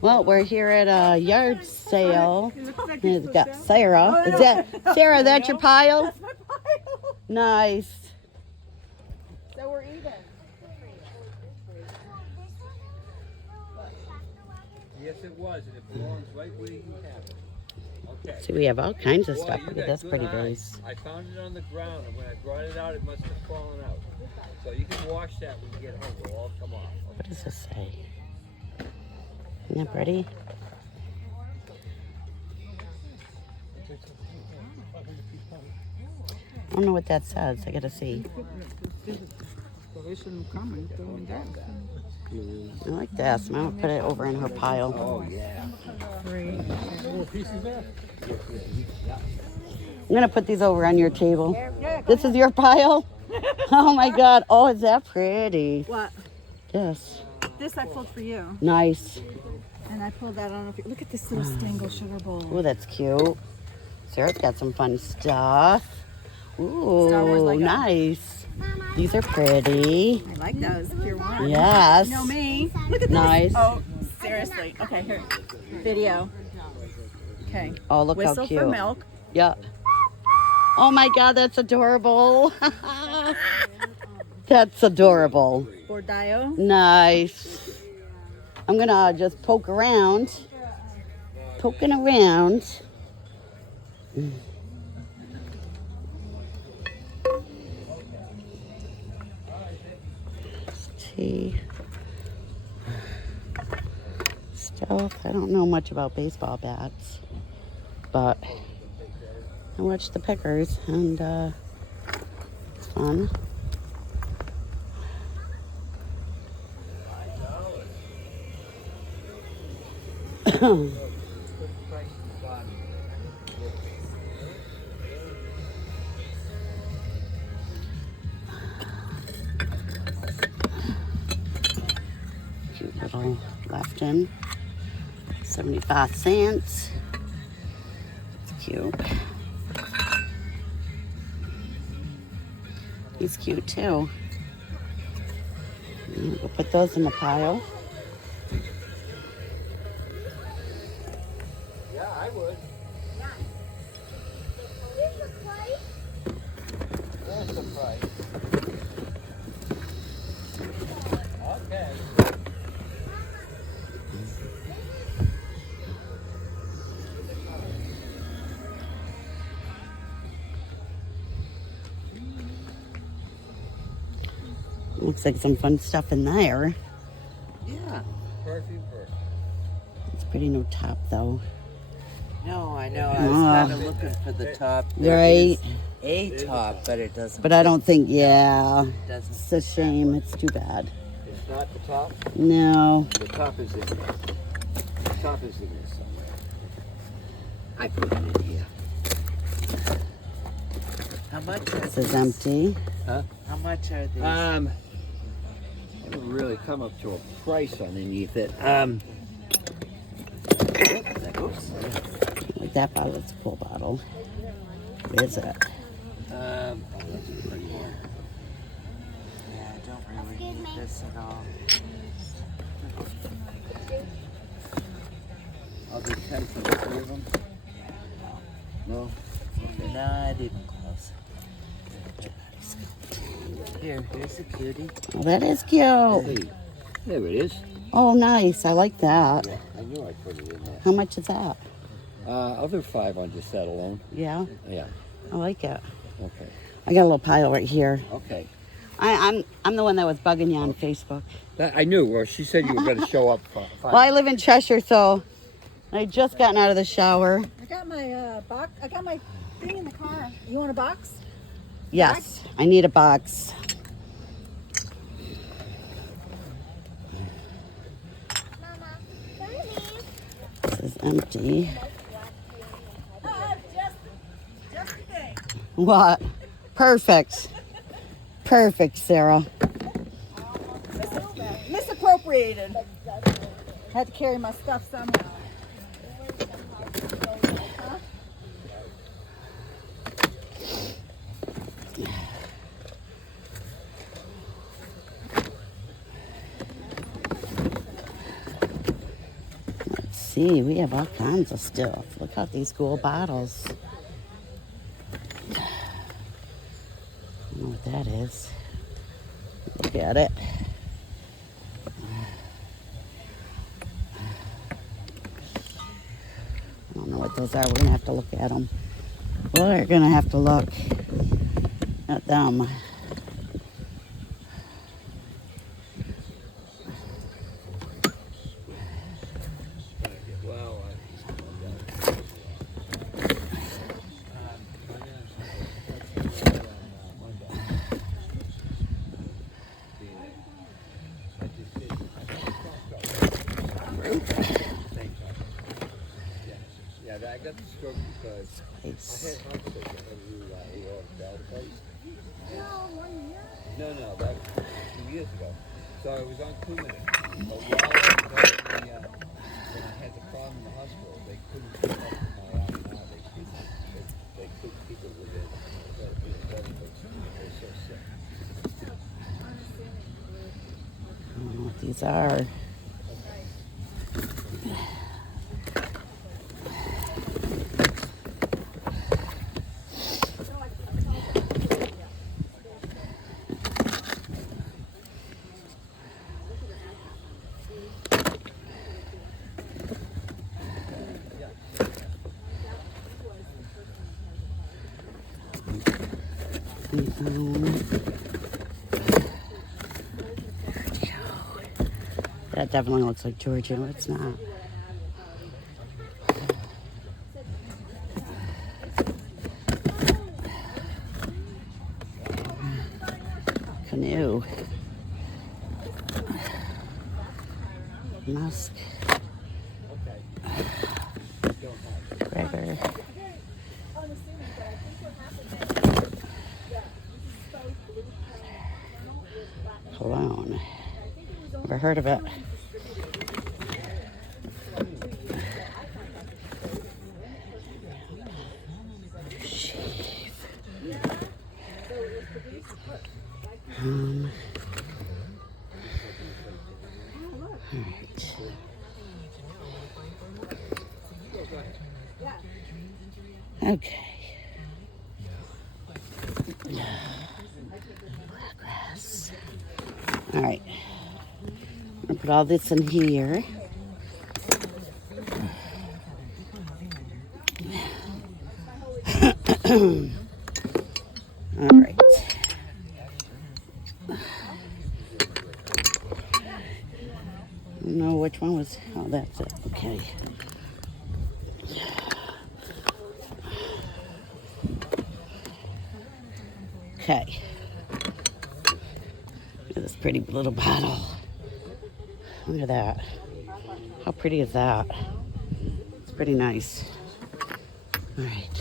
Well, we're here at a yard sale. It's got Sarah. Is that Sarah? That's your pile? That's my pile. Nice. So we're even. Yes, it was, and it belongs right where you have it. Okay. See, we have all kinds of stuff. Boy, Look you at got this good pretty eyes. vase. I found it on the ground, and when I brought it out, it must have fallen out. So you can wash that when you get home. It'll all come off. What does this say? Isn't that pretty? I don't know what that says. I gotta see. I like this. I'm gonna put it over in her pile. Oh, yeah. I'm gonna put these over on your table. This is your pile? Oh my god. Oh, is that pretty? What? This. This I pulled for you. Nice. And I pulled that on. Look at this little Stangle sugar bowl. Oh, that's cute. Sarah's got some fun stuff. Ooh, Star Wars Lego. nice. These are pretty. I like those if you're one. Yes. You know me. Look at this. Nice. Oh, seriously. Okay, here. Video. Okay. Oh, look Whistle how cute. for milk. Yeah. Oh my god, that's adorable. That's adorable. Bordio. Nice. I'm gonna just poke around. Poking around. Tea. Stealth. I don't know much about baseball bats, but I watched the pickers and it's fun. Cute little Lefton, 75 cents. It's cute. He's cute too. We'll put those in the pile. Yeah, I would. There's the price. Okay. Looks like some fun stuff in there. Yeah. Perfume. It's pretty no top though. No, I know. I was kind of looking for the top. There Right. is a top, but it doesn't. But I don't think, yeah. It doesn't. It's a shame. It's too bad. It's not the top. No. The top is in there. The top is in there somewhere. I put it in here. How much are This these? is empty. Huh? How much are these? I haven't really come up to a price underneath it. Oops. Like that bottle. It's a cool bottle. What is it? Oh, that's a pretty one. Yeah, I don't really need this at all. I'll do 10 for the three of them. No? Not even close. Here's a cutie. Oh, that is cute. Hey, there it is. Oh, nice. I like that. Yeah, I knew I'd put it in there. How much is that? Other 5 on just that alone. Yeah, Yeah. I like it. Okay. I got a little pile right here. Okay. I'm the one that was bugging you on Facebook. I knew. Well, she said you were going to show up. Well, I live in Cheshire, so I just gotten out of the shower. I got my box. I got my thing in the car. You want a box? Yes, I need a box. This is empty. Just a thing. What? Perfect. Perfect, Sarah. Misappropriated. Had to carry my stuff somehow. see, we have all kinds of stuff. Look at these cool bottles. I don't know what that is. Look at it. I don't know what those are. We're going to have to look at them. We're going to have to look at them. Yeah, I got the stroke because I had heart failure. No, that was 2 years ago. So I was on Coumadin. But while I was on when I had the problem in the hospital, they couldn't keep up with my INR. They couldn't keep it within. They were so sick. I don't know what these are. That definitely looks like Georgian, but it's not. Canoe. Musk. Gregor. Cologne. Never heard of it. All right. Okay. Grass. All right. I'm gonna put all this in here. All right. I don't know which one was. Oh, that's it. Okay. Okay. Look at this pretty little bottle. Look at that. How pretty is that? It's pretty nice. All right.